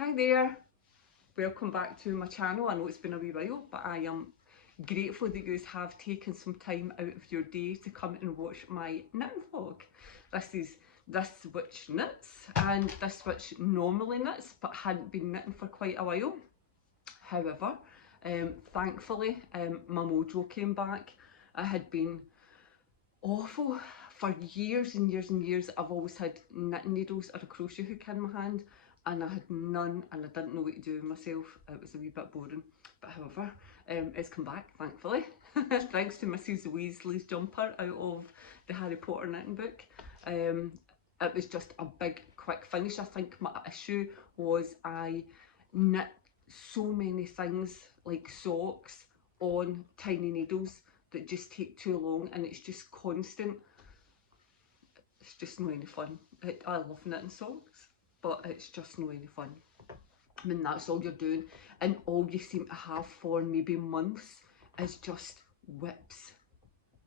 Hi there, welcome back to my channel. I know it's been a wee while, but I am grateful that you guys have taken some time out of your day to come and watch my knitting vlog. This is this which knits and this which normally knits but hadn't been knitting for quite a while. However, thankfully my Mojo came back. I had been awful for years and years and years. I've always had knitting needles or a crochet hook in my hand, and I had none, and I didn't know what to do with myself. It was a wee bit boring, but however, it's come back, thankfully. Thanks to Mrs. Weasley's jumper out of the Harry Potter knitting book. It was just a big quick finish. I think my issue was I knit so many things like socks on tiny needles that just take too long, and it's just constant. It's just not any fun. I love knitting socks, but it's just not any fun when that's all you're doing and all you seem to have for maybe months is just whips.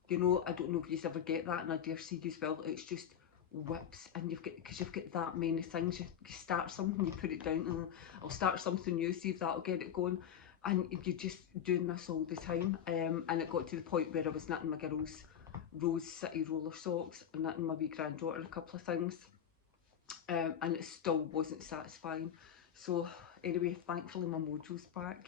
You know, I don't know if you ever get that, and I dare say you as well. It's just whips, and because you've got that many things. You start something, you put it down, and I'll start something new, see if that'll get it going. And you're just doing this all the time, and it got to the point where I was knitting my girls' Rose City roller socks and knitting my wee granddaughter a couple of things, and it still wasn't satisfying. So anyway, thankfully my Mojo's back,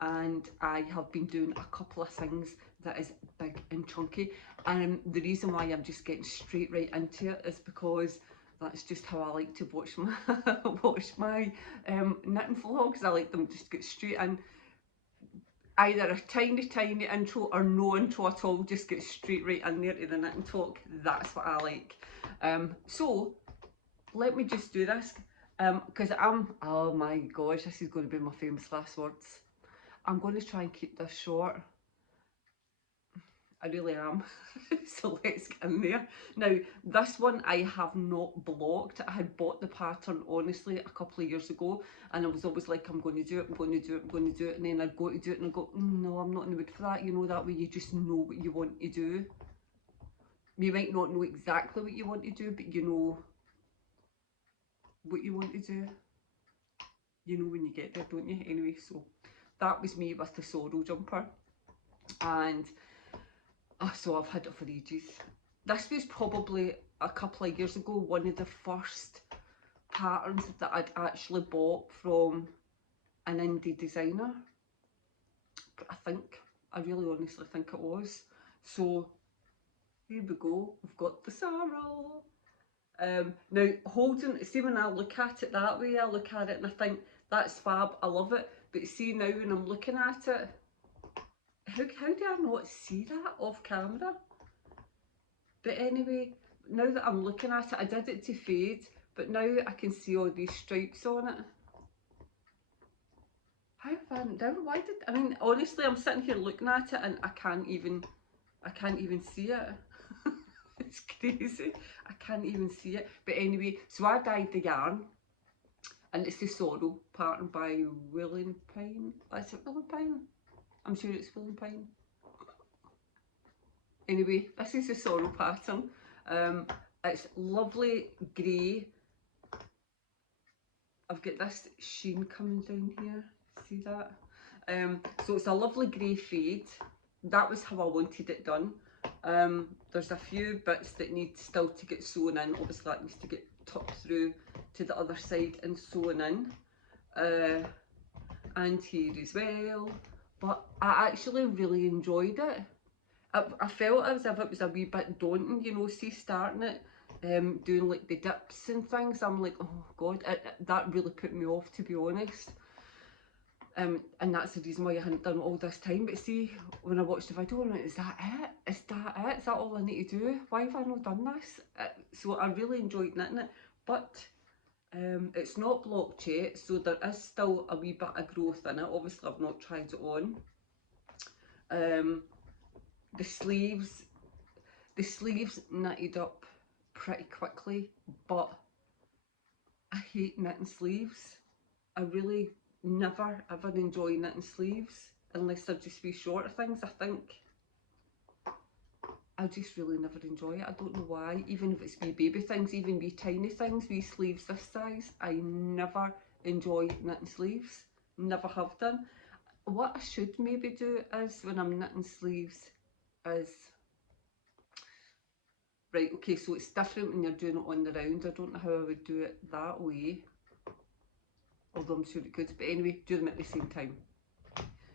and I have been doing a couple of things that is big and chunky, and the reason why I'm just getting straight right into it is because that's just how I like to watch my knitting vlogs. I like them just get straight in. Either a tiny intro or no intro at all, just get straight right in there to the knitting talk. That's what I like. So let me just do this, because oh my gosh, this is going to be my famous last words. I'm going to try and keep this short. I really am. So let's get in there. Now, this one I have not blocked. I had bought the pattern, honestly, a couple of years ago, and I was always like, I'm going to do it, I'm going to do it, I'm going to do it, and then I'd go to do it and I'd go, no, I'm not in the mood for that. You know, that way you just know what you want to do. You might not know exactly what you want to do, but you know what you want to do. You know when you get there, don't you? Anyway, so that was me with the Sorrell jumper, and so I've had it for ages. This was probably a couple of years ago one of the first patterns that I'd actually bought from an indie designer. I really honestly think it was. So here we go, we've got the Sorrell. Now holding, see when I look at it that way, I look at it and I think that's fab, I love it. But see now when I'm looking at it, how do I not see that off camera? But anyway, now that I'm looking at it, I did it to fade, but now I can see all these stripes on it. How have I done? Why did, I mean, honestly, I'm sitting here looking at it and I can't even see it. It's crazy. I can't even see it. But anyway, so I dyed the yarn, and it's the Sorrell Pattern by Witchling Pattern. Is it Witchling Pattern? I'm sure it's Witchling Pattern. Anyway, this is the Sorrell Pattern. It's lovely grey. I've got this sheen coming down here, see that? So it's a lovely grey fade. That was how I wanted it done. There's a few bits that need still to get sewn in. Obviously that needs to get tucked through to the other side and sewn in. And here as well. But I actually really enjoyed it. I felt as if it was a wee bit daunting, you know, see starting it, doing like the dips and things. I'm like, oh god, that really put me off, to be honest. And that's the reason why I hadn't done it all this time. But see, when I watched the video, I went, is that it? Is that it? Is that all I need to do? Why have I not done this? So I really enjoyed knitting it, but it's not blocked yet, so there is still a wee bit of growth in it. Obviously I've not tried it on. The sleeves knitted up pretty quickly, but I hate knitting sleeves. I really never ever enjoy knitting sleeves unless they're just wee shorter things. I think I just really never enjoy it. I don't know why. Even if it's wee baby things, even wee tiny things, wee sleeves this size, I never enjoy knitting sleeves, never have done. What I should maybe do is, when I'm knitting sleeves, is, right, okay, so it's different when you're doing it on the round. I don't know how I would do it that way, although I'm sure it could, but anyway, do them at the same time.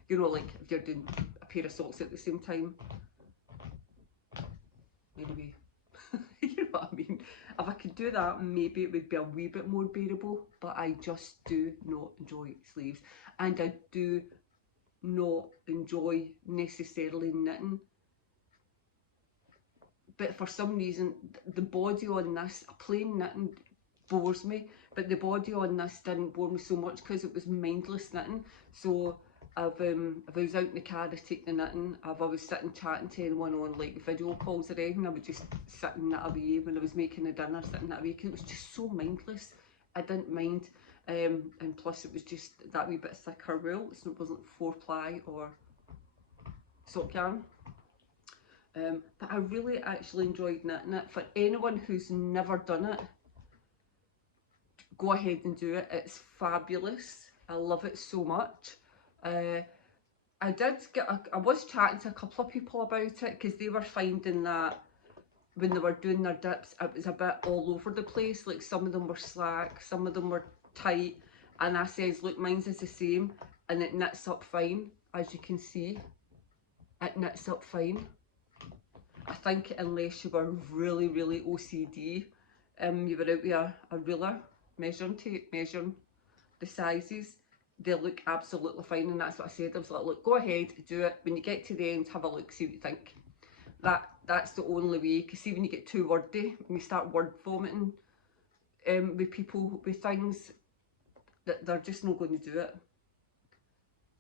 You know, like if you're doing a pair of socks at the same time. Anyway, you know what I mean? If I could do that, maybe it would be a wee bit more bearable, but I just do not enjoy sleeves. And I do not enjoy necessarily knitting. But for some reason, the body on this, plain knitting bores me, but the body on this didn't bore me so much because it was mindless knitting. So if I was out in the car, I'd take the knitting. If I was sitting chatting to anyone on like video calls or anything, I would just sit and knit away. When I was making the dinner, sit and knit away, because it was just so mindless. I didn't mind, and plus it was just that wee bit thicker wool. It wasn't 4-ply or sock yarn. But I really actually enjoyed knitting it. For anyone who's never done it, go ahead and do it. It's fabulous. I love it so much. I was chatting to a couple of people about it because they were finding that when they were doing their dips, it was a bit all over the place. Like some of them were slack, some of them were tight. And I says, look, mine's is the same and it knits up fine. As you can see, it knits up fine. I think unless you were really, really OCD, you were out with a ruler measuring tape, measuring the sizes, they look absolutely fine. And that's what I said. I was like, look, go ahead, do it. When you get to the end, have a look, see what you think. That's the only way, because see, when you get too wordy, when you start word vomiting with people, with things, that they're just not going to do it.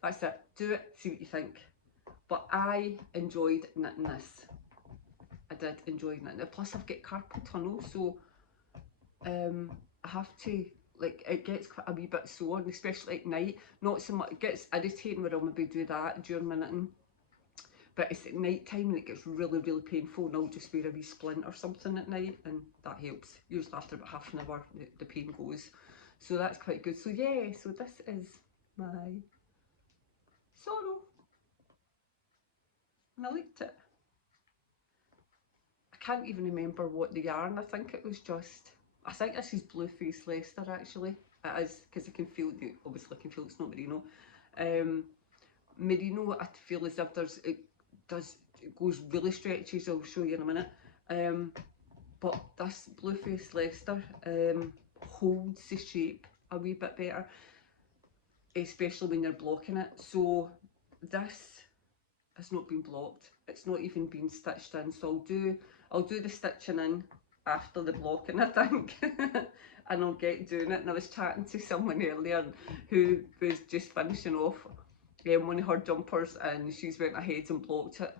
That's it. Do it, see what you think. But I enjoyed knitting this. I did enjoy knitting it. Plus I've got carpal tunnel, so I have to, like, it gets quite a wee bit sore, and especially at night. Not so much, it gets irritating when I'll maybe do that during my knitting, but it's at night time and it gets really, really painful, and I'll just wear a wee splint or something at night, and that helps. Usually after about half an hour the pain goes, so that's quite good. So yeah, so this is my Sorrel, and I liked it. I can't even remember what the yarn, I think this is Blue Face Leicester actually. It is, because I can feel obviously I can feel it's not merino. Merino, I feel as if it goes really stretches. I'll show you in a minute. But this Blue Face Leicester holds the shape a wee bit better, especially when you're blocking it. So this has not been blocked. It's not even been stitched in. So I'll do the stitching in after the blocking, I think. And I'll get doing it. And I was chatting to someone earlier who was just finishing off one of her jumpers, and she's went ahead and blocked it.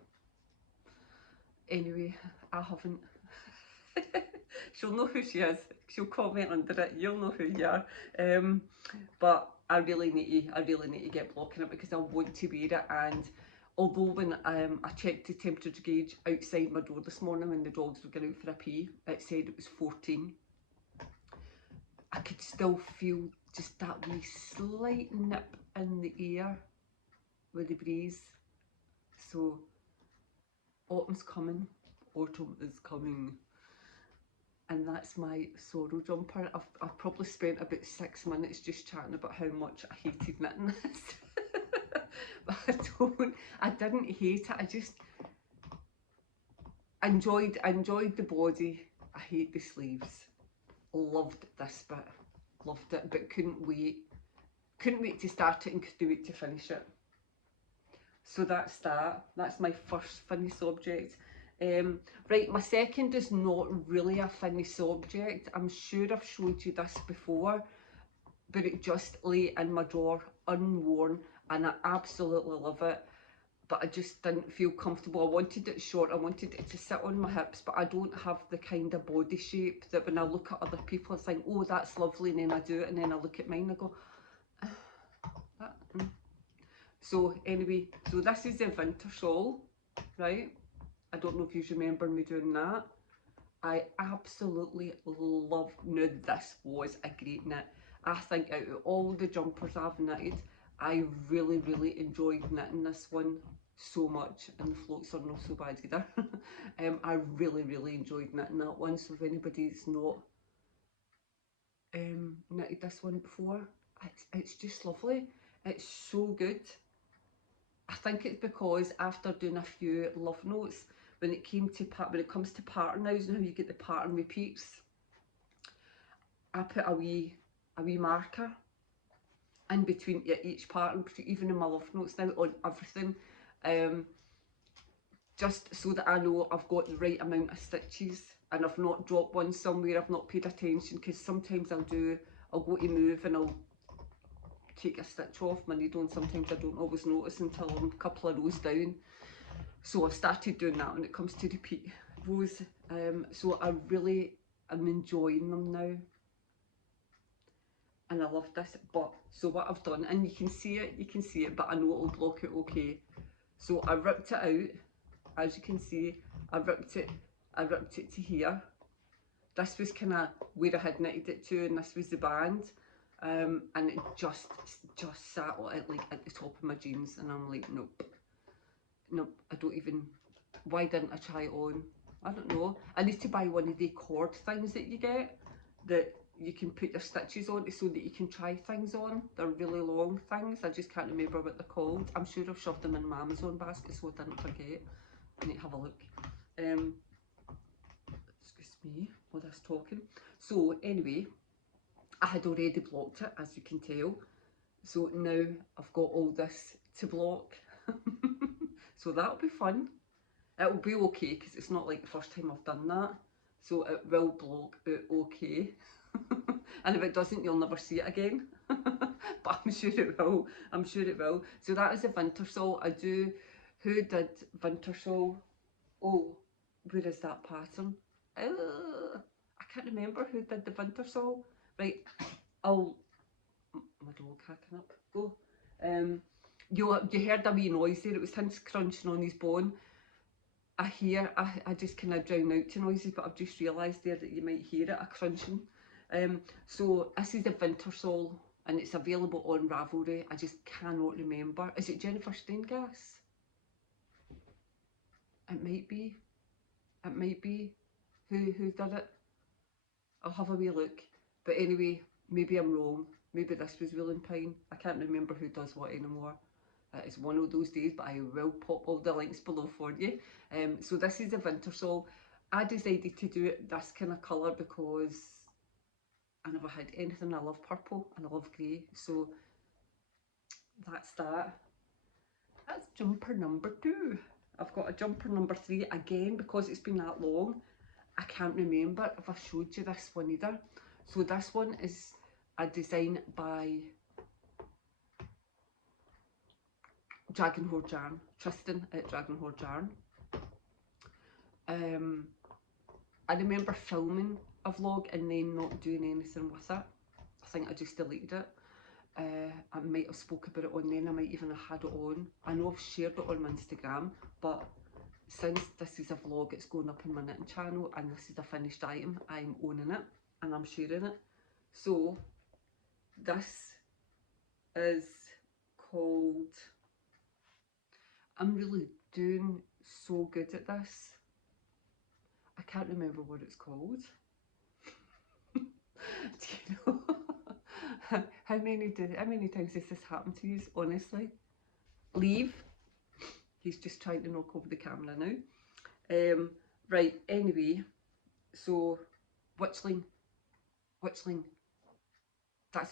Anyway, I haven't. She'll know who she is. She'll comment under it. You'll know who you are. But I really need to get blocking it, because I want to wear it. And although when I checked the temperature gauge outside my door this morning when the dogs were going out for a pee, it said it was 14. I could still feel just that wee slight nip in the air with the breeze. So autumn's coming, autumn is coming. And that's my Sorrel jumper. I've probably spent about 6 minutes just chatting about how much I hated knitting this. But I didn't hate it, I just enjoyed the body. I hate the sleeves. Loved this bit, loved it, but couldn't wait to start it and couldn't wait to finish it. So that's my first finished object. Right, my second is not really a finished object. I'm sure I've showed you this before, but it just lay in my drawer unworn, and I absolutely love it, but I just didn't feel comfortable. I wanted it short, I wanted it to sit on my hips, but I don't have the kind of body shape that when I look at other people I think, oh, that's lovely, and then I do it, and then I look at mine and I go, So anyway, so this is the Vintersol, right? I don't know if you remember me doing that. I absolutely love, now this was a great knit. I think out of all the jumpers I've knitted, I really enjoyed knitting this one so much, and the floats are not so bad either. I really enjoyed knitting that one, so if anybody's not knitted this one before, it's just lovely. It's so good. I think it's because after doing a few love notes, when it comes to pattern now, you know how you get the pattern repeats, I put a wee marker in between each pattern, even in my love notes now on everything, just so that I know I've got the right amount of stitches and I've not dropped one somewhere, I've not paid attention, because sometimes I'll go to move and I'll take a stitch off my needle, and sometimes I don't always notice until I'm a couple of rows down. So I've started doing that when it comes to repeat rows. So I really am enjoying them now, and I love this. But so what I've done, and you can see it, but I know it'll block it okay. So I ripped it out, as you can see. I ripped it to here. This was kind of where I had knitted it to, and this was the band. And it just sat like at the top of my jeans, and I'm like, nope, I don't even, why didn't I try it on? I don't know. I need to buy one of the cord things that you get, that you can put your stitches on so that you can try things on. They're really long things. I just can't remember what they're called. I'm sure I've shoved them in my Amazon basket so I didn't forget. I need to have a look. Excuse me while that's talking. So anyway, I had already blocked it, as you can tell. So now I've got all this to block. So that'll be fun. It'll be okay, because it's not like the first time I've done that. So it will block it okay. And if it doesn't, you'll never see it again. But I'm sure it will. I'm sure it will. So that is a Vintersol. Who did Vintersol? Oh, where is that pattern? I can't remember who did the Vintersol. Right, my dog hacking up. Go. You heard a wee noise there. It was him crunching on his bone. I just kind of drown out to noises, but I've just realised there that you might hear it, a crunching. So this is the Vintersol, and it's available on Ravelry. I just cannot remember. Is it Jennifer Steingas? It might be. It might be. Who did it? I'll have a wee look. But anyway, maybe I'm wrong. Maybe this was Wheeling Pine. I can't remember who does what anymore. It's one of those days, but I will pop all the links below for you. So this is a Vintersol. I decided to do it this kind of colour because I never had anything. I love purple and I love grey. So that's that. That's jumper number 2. I've got a jumper number 3 again, because it's been that long. I can't remember if I showed you this one either. So this one is a design by Dragonhorde Yarn, Tristan at Dragonhorde Yarn. I remember filming a vlog and then not doing anything with it. I think I just deleted it. I might have spoke about it on then, I might even have had it on. I know I've shared it on my Instagram, but since this is a vlog, it's going up on my knitting channel, and this is a finished item, I'm owning it and I'm sharing it. So this is called, I'm really doing so good at this. I can't remember what it's called. Do you know how many times has this happened to you, honestly? Leave. He's just trying to knock over the camera now. Right, anyway, so Witchling, that's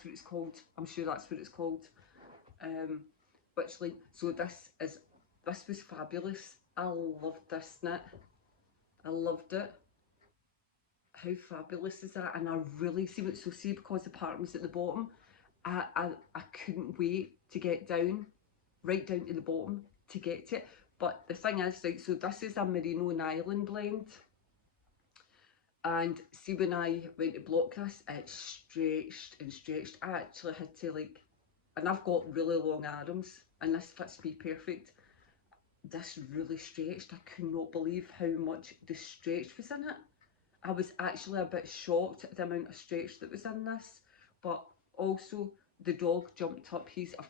what it's called. I'm sure that's what it's called. Witchling. So this was fabulous. I loved this knit. I loved it. How fabulous is that? And I really see because the pattern was at the bottom, I couldn't wait to get down, right down to the bottom to get to it. But the thing is, right, so this is a merino nylon blend, and see, when I went to block this, it stretched and stretched. I actually had to, like, and I've got really long arms and this fits me perfect. This really stretched. I could not believe how much the stretch was in it. I was actually a bit shocked at the amount of stretch that was in this, but also the dog jumped up. He's a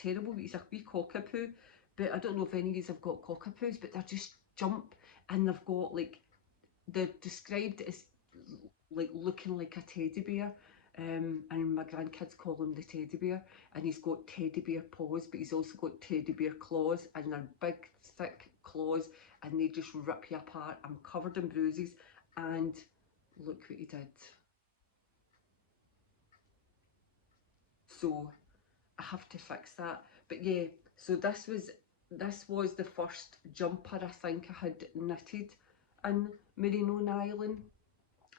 terrible, he's a wee cockapoo, but I don't know if any of you have got cockapoos, but they just jump, and they've got like, they're described as like looking like a teddy bear, and my grandkids call him the teddy bear, and he's got teddy bear paws, but he's also got teddy bear claws, and they're big thick claws, and they just rip you apart. I'm covered in bruises, and look what he did. So I have to fix that. But yeah, so this was the first jumper I think I had knitted in merino nylon.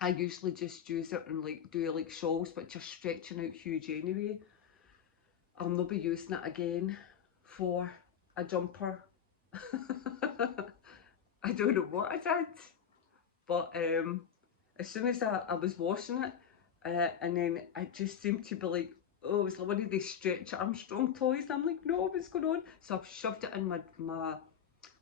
I usually just use it and like do like shawls, but just stretching out huge anyway. I'll not be using it again for a jumper. I don't know what I did, but as soon as I was washing it, and then it just seemed to be like, oh, it was like one of these Stretch Armstrong toys, and I'm like, no, what's going on? So I've shoved it in my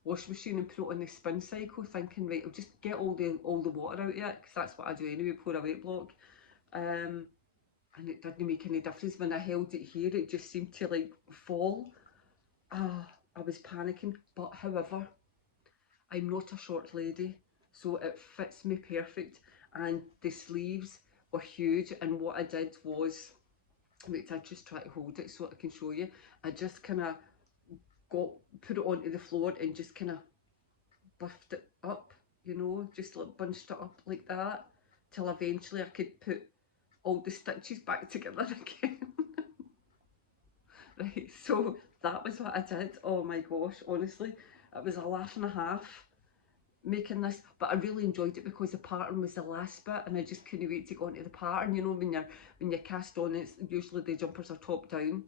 washing machine and put it on the spin cycle, thinking, right, I'll just get all the water out of it, because that's what I do anyway before I weight block. And it didn't make any difference. When I held it here, it just seemed to like fall. I was panicking, but however, I'm not a short lady, so it fits me perfect, and the sleeves were huge, and what I did was, wait, I just try to hold it so I can show you. I just kind of put it onto the floor and just kind of buffed it up, you know, just like bunched it up like that, till eventually I could put all the stitches back together again. Right, so that was what I did. Oh my gosh, honestly, it was a laugh and a half making this, but I really enjoyed it because the pattern was the last bit, and I just couldn't wait to go into the pattern. You know, when you cast on, it's usually the jumpers are top down,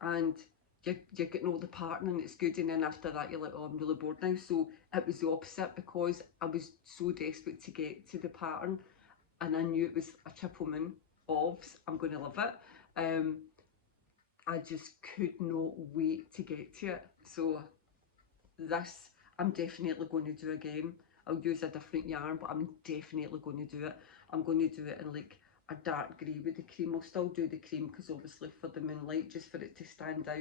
and you're getting all the pattern and it's good, and then after that you're like, oh, I'm really bored now. So it was the opposite, because I was so desperate to get to the pattern, and I knew it was a triple moon OVS, I'm going to love it. I just could not wait to get to it. So this I'm definitely going to do again. I'll use a different yarn, but I'm definitely going to do it. I'm going to do it in like a dark grey with the cream. I'll still do the cream because obviously for the moonlight, just for it to stand out,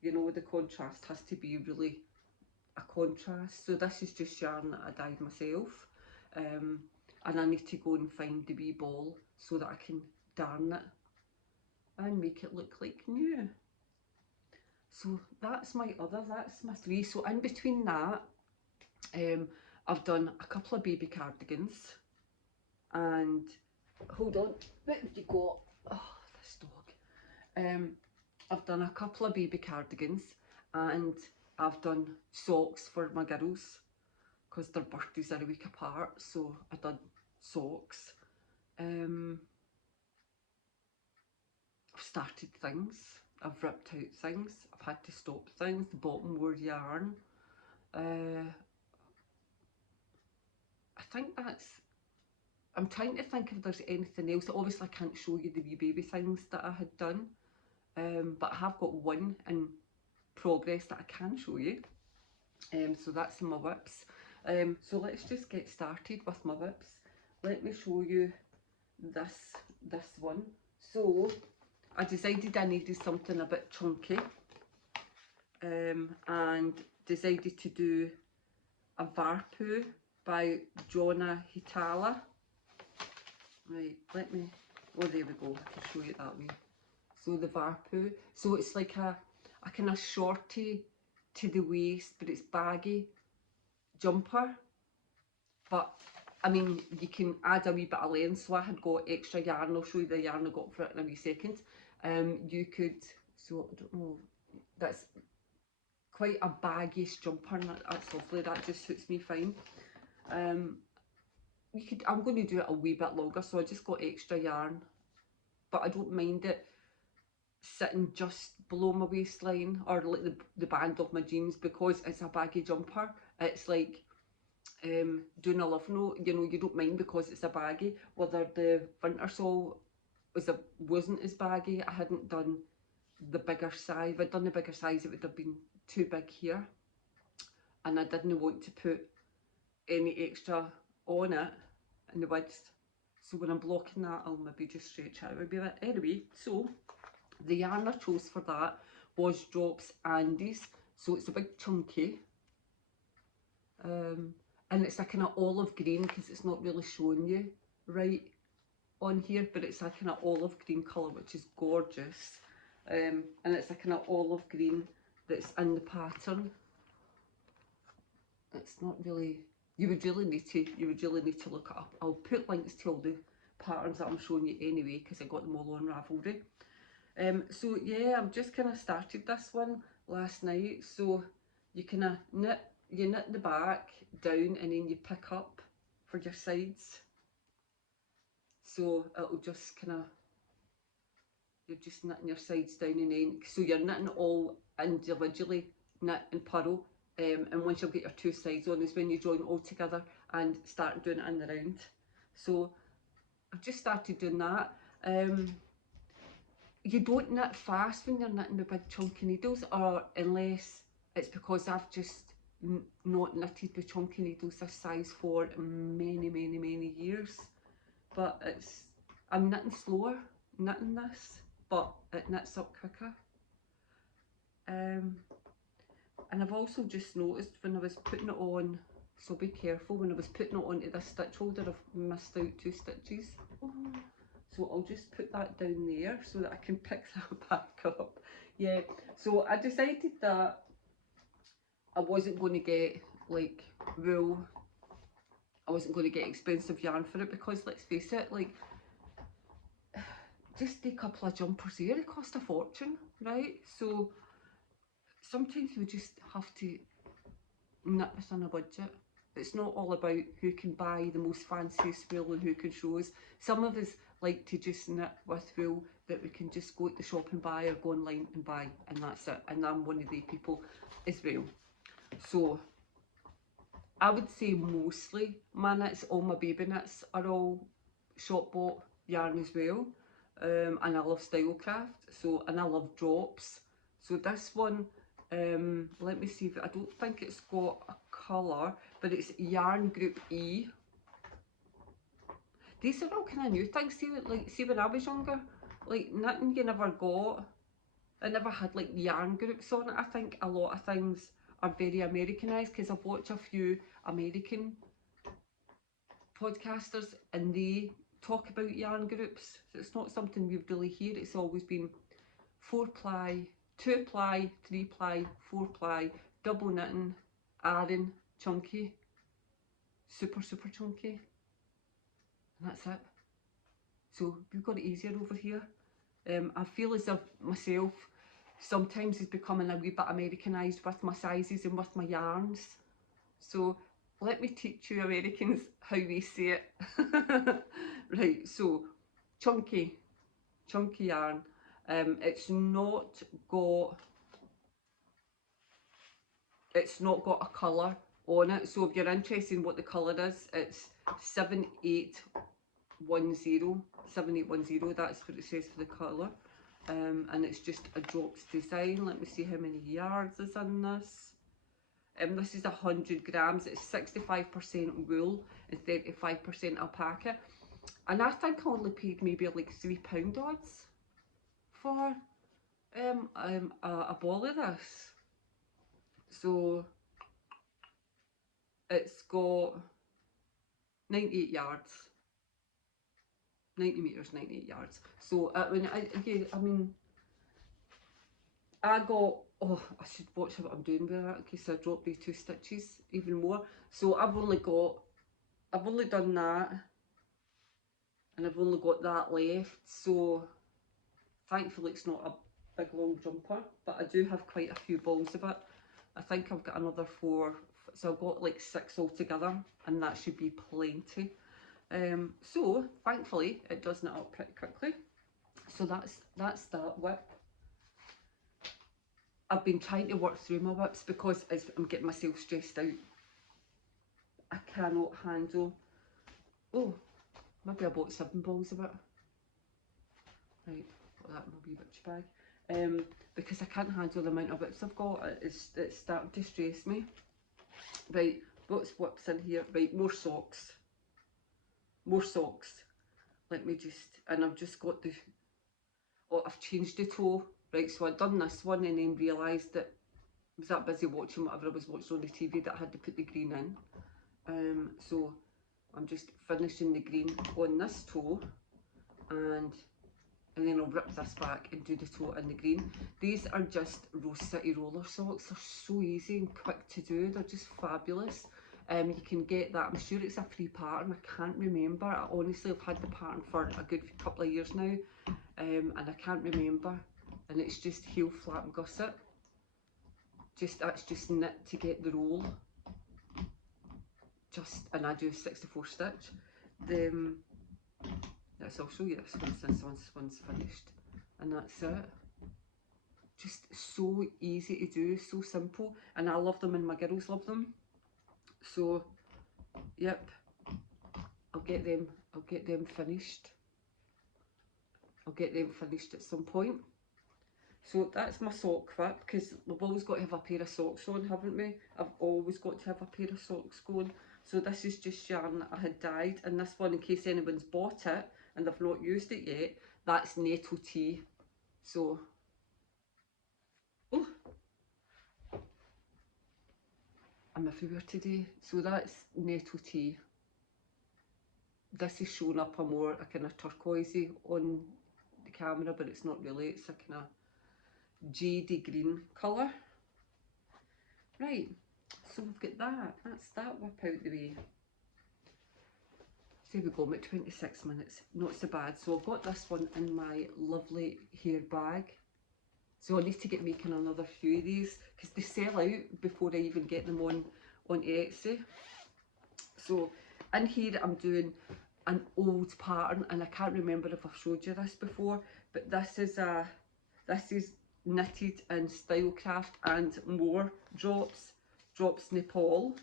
you know, the contrast has to be really a contrast. So this is just yarn that I dyed myself, and I need to go and find the wee ball so that I can darn it and make it look like new. So that's my three. So in between that, I've done a couple of baby cardigans, and hold on, where have you got? Oh, this dog. I've done a couple of baby cardigans, and I've done socks for my girls because their birthdays are a week apart, so I've done socks. I've started things, I've ripped out things, I've had to stop things, the bottom wore yarn. I think that's, I'm trying to think if there's anything else. Obviously I can't show you the wee baby things that I had done, but I have got one in progress that I can show you. So that's my whips. So let's just get started with my whips. Let me show you this one. So I decided I needed something a bit chunky, and decided to do a Varpu by Jonna Hitala. Right, let me, oh there we go, I can show you that way. So the Varpu, so it's like a kind of shorty to the waist, but it's baggy jumper. But I mean, you can add a wee bit of length, so I had got extra yarn. I'll show you the yarn I got for it in a wee second. You could, so I don't know, that's quite a baggish jumper, and that's lovely, that just suits me fine. You could, I'm going to do it a wee bit longer, so I just got extra yarn, but I don't mind it sitting just below my waistline or like the band of my jeans, because it's a baggy jumper. It's like doing a love note, you know, you don't mind because it's a baggy. Whether the Vintersol wasn't as baggy, I hadn't done the bigger size. If I'd done the bigger size, it would have been too big here, and I didn't want to put any extra on it in the width. So when I'm blocking that, I'll maybe just stretch it out a bit. Anyway, so the yarn I chose for that was Drops Andes. So it's a big chunky. And it's a kind of olive green, because it's not really showing you right on here, but it's a kind of olive green colour, which is gorgeous. And it's a kind of olive green that's in the pattern. It's not really, you would really need to look it up. I'll put links to all the patterns that I'm showing you anyway, because I got them all on Ravelry. So yeah, I've just kind of started this one last night. So you kind of knit the back down, and then you pick up for your sides. So it'll just kind of, you're just knitting your sides down, and then, so you're knitting all individually, knit and purl, and once you'll get your two sides on is when you join all together and start doing it in the round. So I've just started doing that. You don't knit fast when you're knitting with big chunky needles, or unless it's because I've just not knitted with chunky needles this size for many years. But I'm knitting slower, knitting this, but it knits up quicker. And I've also just noticed when I was putting it on, so be careful, when I was putting it onto this stitch holder, I've missed out 2 stitches. So I'll just put that down there so that I can pick that back up. Yeah, so I decided that I wasn't going to get like wool, I wasn't going to get expensive yarn for it, because let's face it, like, just a couple of jumpers here, they cost a fortune, right? So sometimes we just have to knit within a budget. It's not all about who can buy the most fanciest wool and who can show us. Some of us like to just knit with wool that we can just go to the shop and buy, or go online and buy, and that's it. And I'm one of the people as well. So I would say mostly my knits, all my baby knits, are all shop bought yarn as well. And I love Stylecraft, so, and I love Drops. So this one, let me see, if I don't think it's got a colour, but it's Yarn Group E. These are all kind of new things. See when I was younger, like knitting, you never got, I never had like yarn groups on it. I think a lot of things are very Americanised, because I've watched a few American podcasters and they talk about yarn groups. So it's not something we've really heard. It's always been 4-ply, 2-ply, 3-ply, 4-ply, double knitting, Aran, chunky, super chunky, and that's it. So we've got it easier over here. I feel as if myself sometimes is becoming a wee bit Americanised with my sizes and with my yarns. So let me teach you Americans how we say it. Right, so chunky yarn. It's not got a colour on it. So if you're interested in what the colour is, it's 7810, that's what it says for the colour. And it's just a Drops design. Let me see how many yards is in this. This is 100 grams. It's 65% wool and 35% alpaca. And I think I only paid maybe like £3 odds for a ball of this. So it's got 98 yards. 90 metres, 98 yards. So I got, oh, I should watch what I'm doing with that, in case I drop these 2 stitches even more. So I've only done that, and I've only got that left. So thankfully it's not a big long jumper, but I do have quite a few balls of it. I think I've got another 4, so I've got like 6 altogether, and that should be plenty. So thankfully it does knit up pretty quickly. So that's that whip. I've been trying to work through my whips because I'm getting myself stressed out. I cannot handle, oh, maybe I bought 7 balls of it. Right, put that in my wee witch bag. Because I can't handle the amount of whips I've got. It's starting to stress me. Right, what's whips in here? Right, more socks. let me just, and I've just got the, oh, I've changed the toe, right, so I'd done this one and then realised that I was that busy watching whatever I was watching on the TV that I had to put the green in. So I'm just finishing the green on this toe, and then I'll rip this back and do the toe in the green. These are just Rose City roller socks. They're so easy and quick to do. They're just fabulous. You can get that, I'm sure it's a free pattern, I can't remember. I honestly have had the pattern for a good couple of years now, and I can't remember. And it's just heel, flap and gusset. That's just knit to get the roll. And I do a 64 stitch. Yes, I'll show you this one since one's finished, and that's it. Just so easy to do, so simple, and I love them and my girls love them. So yep, I'll get them finished. I'll get them finished at some point. So that's my sock whip, because we've always got to have a pair of socks on, haven't we? I've always got to have a pair of socks going. So this is just yarn that I had dyed, and this one, in case anyone's bought it and they've not used it yet, that's nettle tea. So, oh, I'm everywhere today. So that's nettle tea. This is showing up a more a kind of turquoisey on the camera, but it's not really. It's a kind of jadey green colour. Right, so we've got that. That's that whip out the way. There we go, I'm at 26 minutes. Not so bad. So I've got this one in my lovely hair bag. So I need to get making another few of these, because they sell out before I even get them on Etsy. So in here I'm doing an old pattern, and I can't remember if I've showed you this before, but this is knitted in Stylecraft and more drops Nepal.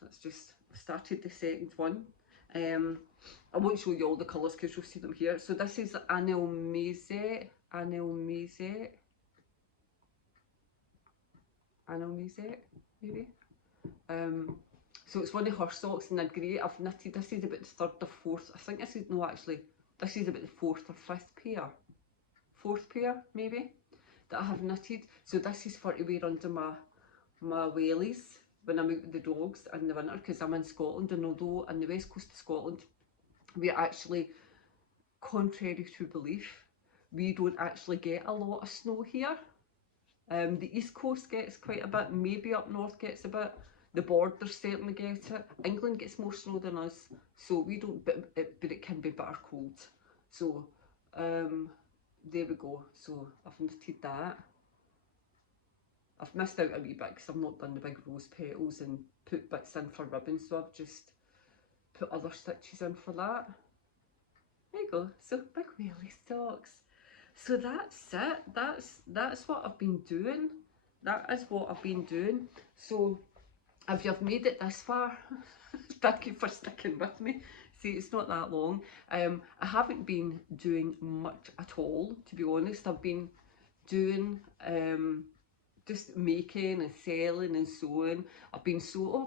So it's just started the second one. I won't show you all the colours because you'll see them here. So this is Anil Meze, maybe. So it's one of her socks in a grey. I've knitted, this is about the third or fourth, I think this is, no actually, this is about the fourth or fifth pair. Fourth pair, maybe, that I have knitted. So this is for to wear under my wellies when I'm out with the dogs in the winter, because I'm in Scotland, and although on the west coast of Scotland, we actually, contrary to belief, we don't actually get a lot of snow here. The east coast gets quite a bit, maybe up north gets a bit, the borders certainly get it. England gets more snow than us, so we don't, but it can be bitter cold. So there we go. So I've knitted that. I've missed out a wee bit because I've not done the big rose petals and put bits in for ribbon, so I've just put other stitches in for that. There you go. So big welly socks. So that's it. That's what I've been doing. That is what I've been doing. So if you've made it this far, thank you for sticking with me. See, it's not that long. I haven't been doing much at all, to be honest. I've been doing just making and selling and sewing. I've been sewing,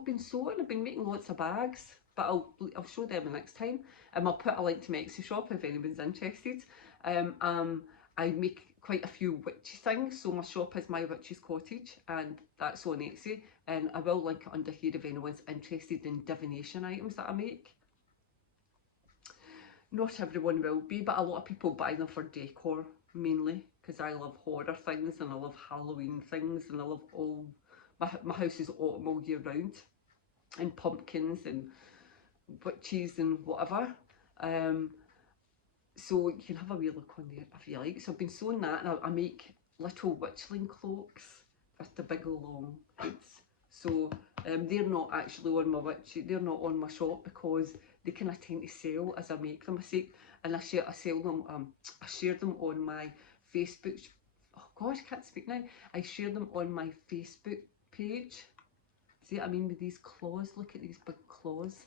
I've been making lots of bags, but I'll show them the next time. I'll put a link to my Etsy shop if anyone's interested. I make quite a few witchy things, so my shop is My Witch's Cottage, and that's on Etsy, and I will link it under here if anyone's interested in divination items that I make. Not everyone will be, but a lot of people buy them for decor mainly, because I love horror things and I love Halloween things, and I love all, my house is autumn all year round, and pumpkins and witches and whatever. So you can have a wee look on there if you like. So I've been sewing that, and I make little witchling cloaks with the big long hoods. So they're not actually on my they're not on my shop, because they kind of tend to sell as I make them. I share them on my Facebook. Oh gosh, I can't speak now. I share them on my Facebook page. See what I mean with these claws? Look at these big claws.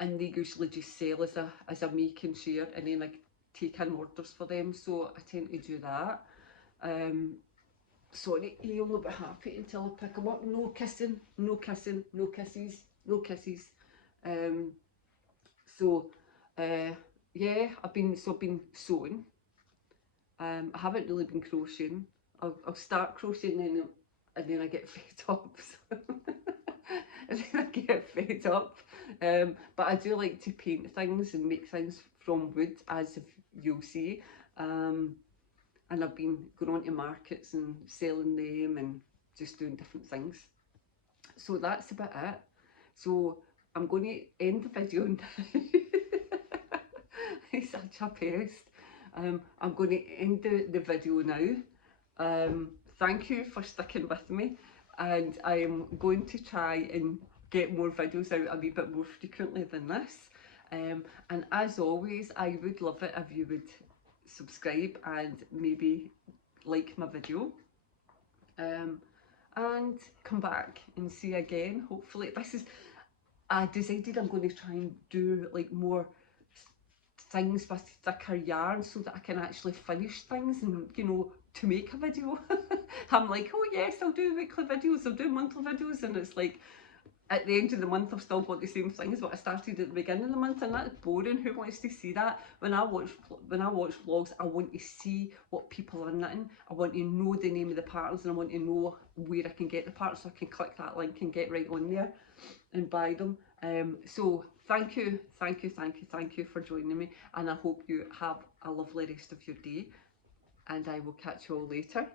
And they usually just sell as a make and share, and then I take in orders for them. So I tend to do that. Sorry, you'll not be happy until I pick them up. No kissing, no kissing, no kisses, no kisses. So yeah, I've been sewing. I haven't really been crocheting. I'll start crocheting and then I get fed up. So and then I get fed up. But I do like to paint things and make things from wood, as if you'll see. And I've been going on to markets and selling them and just doing different things. So that's about it. So I'm going to end the video now. He's such a pest. I'm going to end the video now. Thank you for sticking with me, and I am going to try and get more videos out a wee bit more frequently than this. And as always, I would love it if you would subscribe and maybe like my video. And come back and see again. Hopefully, I decided I'm going to try and do like more things with thicker yarn so that I can actually finish things and, you know, to make a video. I'm like, oh yes, I'll do weekly videos, I'll do monthly videos, and it's like at the end of the month I've still got the same things what I started at the beginning of the month, and that's boring. Who wants to see that? When I watch vlogs, I want to see what people are knitting. I want to know the name of the patterns, and I want to know where I can get the patterns, so I can click that link and get right on there and buy them. So thank you for joining me, and I hope you have a lovely rest of your day, and I will catch you all later.